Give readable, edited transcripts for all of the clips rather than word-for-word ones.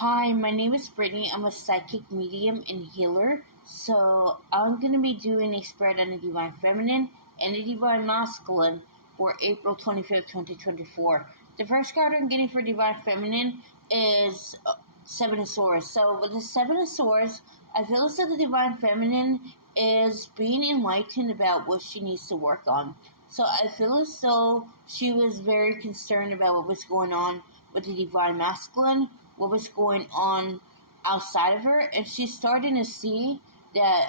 Hi, my name is Brittany. I'm a psychic medium and healer. So I'm going to be doing a spread on the Divine Feminine and the Divine Masculine for April 25th, 2024. The first card I'm getting for Divine Feminine is Seven of Swords. So with the Seven of Swords, I feel as though the Divine Feminine is being enlightened about what she needs to work on. So I feel as though she was very concerned about what was going on with the Divine Masculine, what was going on outside of her, and she's starting to see that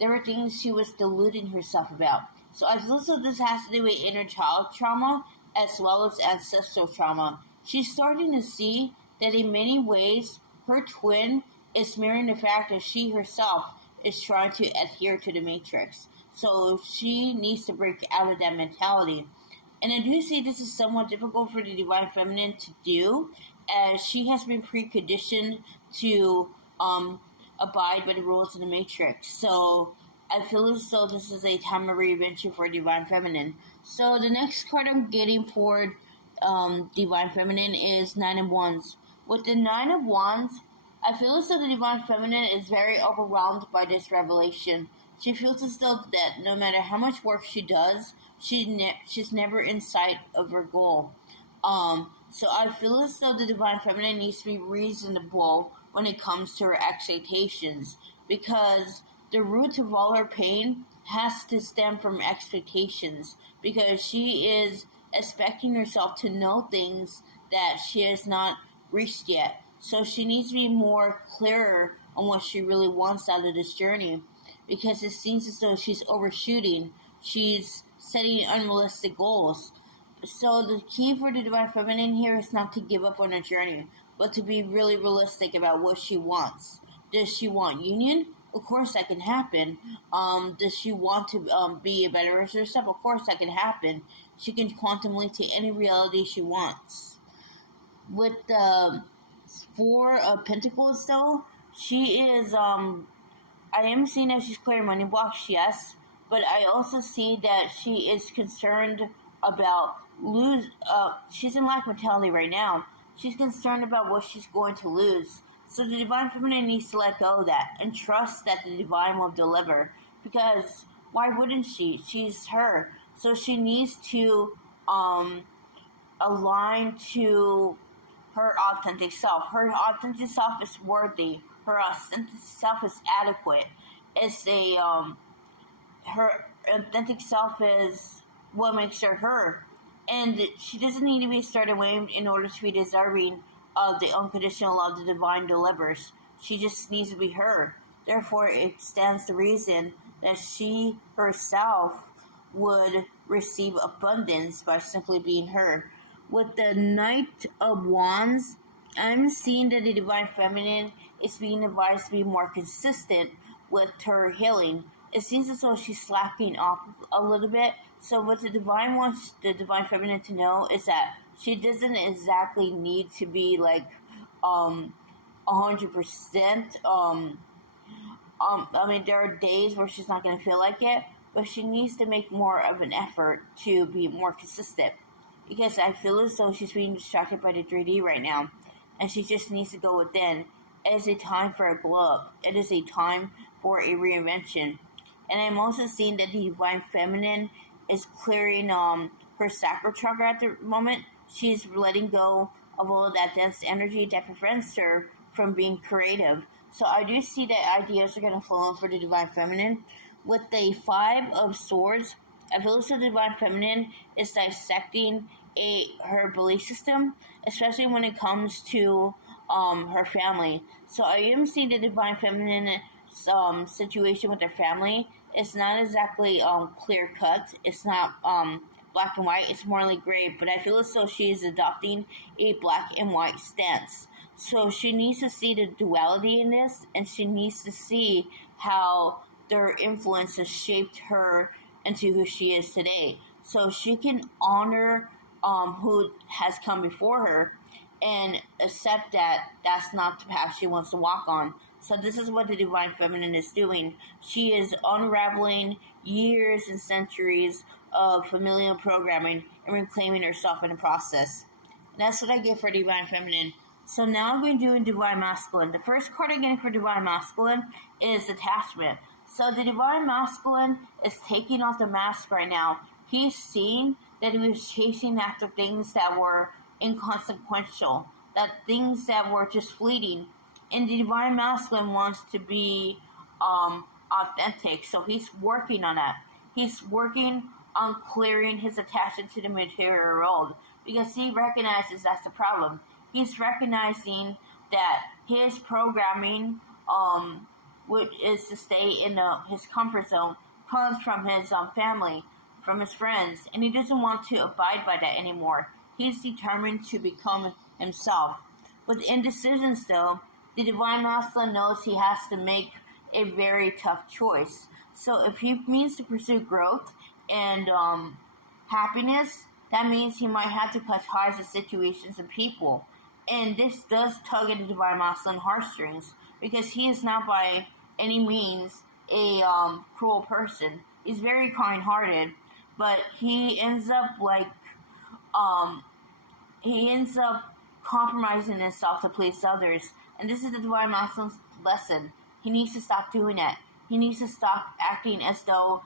there were things she was deluding herself about. So I feel as though this has to do with inner child trauma as well as ancestral trauma. She's starting to see that in many ways her twin is mirroring the fact that she herself is trying to adhere to the matrix. So she needs to break out of that mentality. And I do see this is somewhat difficult for the Divine Feminine to do, as she has been preconditioned to abide by the rules of the Matrix. So I feel as though this is a time of reinvention for Divine Feminine. So the next card I'm getting for Divine Feminine is Nine of Wands. With the Nine of Wands, I feel as though the Divine Feminine is very overwhelmed by this revelation. She feels as though that no matter how much work she does, she's never in sight of her goal. So I feel as though the Divine Feminine needs to be reasonable when it comes to her expectations, because the root of all her pain has to stem from expectations, because she is expecting herself to know things that she has not reached yet. So she needs to be more clearer on what she really wants out of this journey, because it seems as though she's overshooting. She's setting unrealistic goals. So the key for the Divine Feminine here is not to give up on her journey, but to be really realistic about what she wants. Does she want union? Of course that can happen. Does she want to be a better version of herself? Of course that can happen. She can quantum link to any reality she wants. With the Four of Pentacles, though, she is, I am seeing that she's clearing money blocks, yes, but I also see that she is concerned about she's in lack mentality right now. She's concerned about what she's going to lose. So the Divine Feminine needs to let go of that and trust that the Divine will deliver. Because why wouldn't she? She's her. So she needs to align to her authentic self. Her authentic self is worthy. Her authentic self is adequate. It's her authentic self is what makes her her. And she doesn't need to be a certain way in order to be deserving of the unconditional love the Divine delivers. She just needs to be her. Therefore, it stands to reason that she herself would receive abundance by simply being her. With the Knight of Wands, I'm seeing that the Divine Feminine is being advised to be more consistent with her healing. It seems as though she's slacking off a little bit. So what the Divine wants the Divine Feminine to know is that she doesn't exactly need to be like 100%. I mean, there are days where she's not going to feel like it, but she needs to make more of an effort to be more consistent. Because I feel as though she's being distracted by the 3D right now, and she just needs to go within. It is a time for a glow up. It is a time for a reinvention. And I'm also seeing that the Divine Feminine is clearing her sacral chakra at the moment. She's letting go of all of that dense energy that prevents her from being creative. So I do see that ideas are going to flow in for the Divine Feminine. With the Five of Swords, I feel as the Divine Feminine is dissecting her belief system, especially when it comes to her family. So I am seeing the Divine Feminine situation with her family. It's not exactly clear cut. It's not black and white. It's more like gray. But I feel as though she is adopting a black and white stance. So she needs to see the duality in this, and she needs to see how their influence has shaped her into who she is today. So she can honor who has come before her and accept that that's not the path she wants to walk on. So this is what the Divine Feminine is doing. She is unraveling years and centuries of familial programming and reclaiming herself in the process. And that's what I get for Divine Feminine. So now I'm going to do a Divine Masculine. The first card I'm getting for Divine Masculine is Attachment. So the Divine Masculine is taking off the mask right now. He's seeing that he was chasing after things that were inconsequential, that things that were just fleeting. And the Divine Masculine wants to be authentic, so he's working on that. He's working on clearing his attachment to the material world because he recognizes that's the problem. He's recognizing that his programming, which is to stay in his comfort zone, comes from his family, from his friends, and he doesn't want to abide by that anymore. He's determined to become himself. With indecisions, though, the Divine Masculine knows he has to make a very tough choice. So if he means to pursue growth and happiness, that means he might have to cut ties with situations and people. And this does tug at the Divine Masculine heartstrings because he is not by any means a cruel person. He's very kind-hearted, but he ends up compromising himself to please others. And this is the Divine Masculine's lesson. He needs to stop doing that. He needs to stop acting as though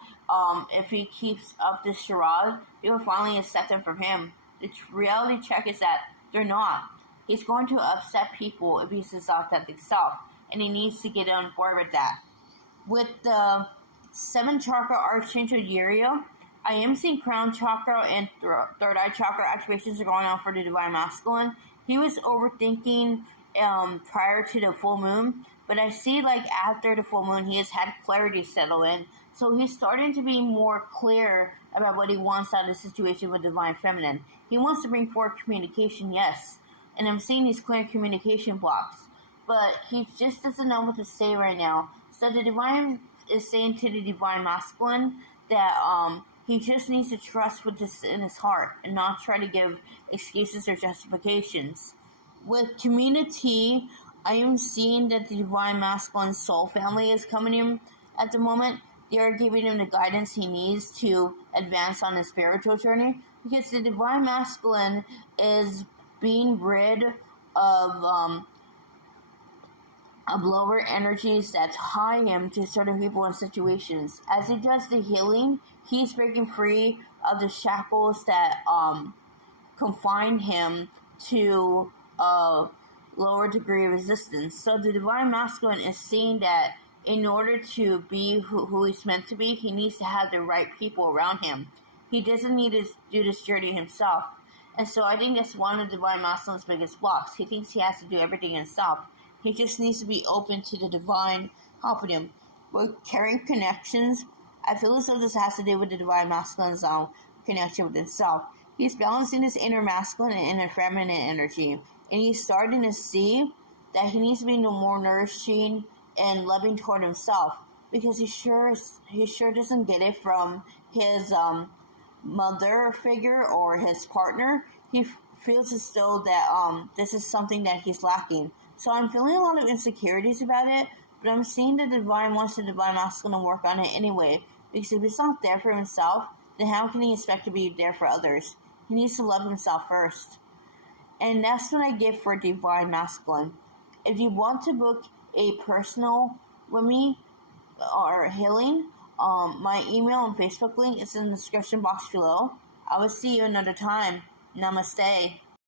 if he keeps up this charade, they will finally accept him from him. The reality check is that they're not. He's going to upset people if he's his authentic self, and he needs to get on board with that. With the 7th chakra Archangel Uriel, I am seeing crown chakra and third eye chakra activations are going on for the Divine Masculine. He was overthinking prior to the full moon, but I see after the full moon he has had clarity settle in. So he's starting to be more clear about what he wants out of the situation with Divine Feminine. He wants to bring forth communication, yes. And I'm seeing these clear communication blocks. But he just doesn't know what to say right now. So the Divine is saying to the Divine Masculine that he just needs to trust with this in his heart and not try to give excuses or justifications. With community, I am seeing that the Divine Masculine soul family is coming in at the moment. They are giving him the guidance he needs to advance on his spiritual journey because the Divine Masculine is being rid of lower energies that tie him to certain people and situations. As he does the healing, he's breaking free of the shackles that confine him to a lower degree of resistance. So the Divine Masculine is seeing that in order to be who he's meant to be, he needs to have the right people around him. He doesn't need to do this journey himself. And so I think that's one of the Divine Masculine's biggest blocks. He thinks he has to do everything himself. He just needs to be open to the Divine helping him. With carrying connections, I feel as though this has to do with the Divine Masculine's connection with himself. He's balancing his inner masculine and inner feminine energy. And he's starting to see that he needs to be more nourishing and loving toward himself. Because he sure doesn't get it from his mother figure or his partner. He feels as though that this is something that he's lacking. So I'm feeling a lot of insecurities about it, but I'm seeing the Divine wants the Divine Masculine to work on it anyway, because if he's not there for himself, then how can he expect to be there for others? He needs to love himself first. And that's what I give for Divine Masculine. If you want to book a personal with me or healing, my email and Facebook link is in the description box below. I will see you another time. Namaste.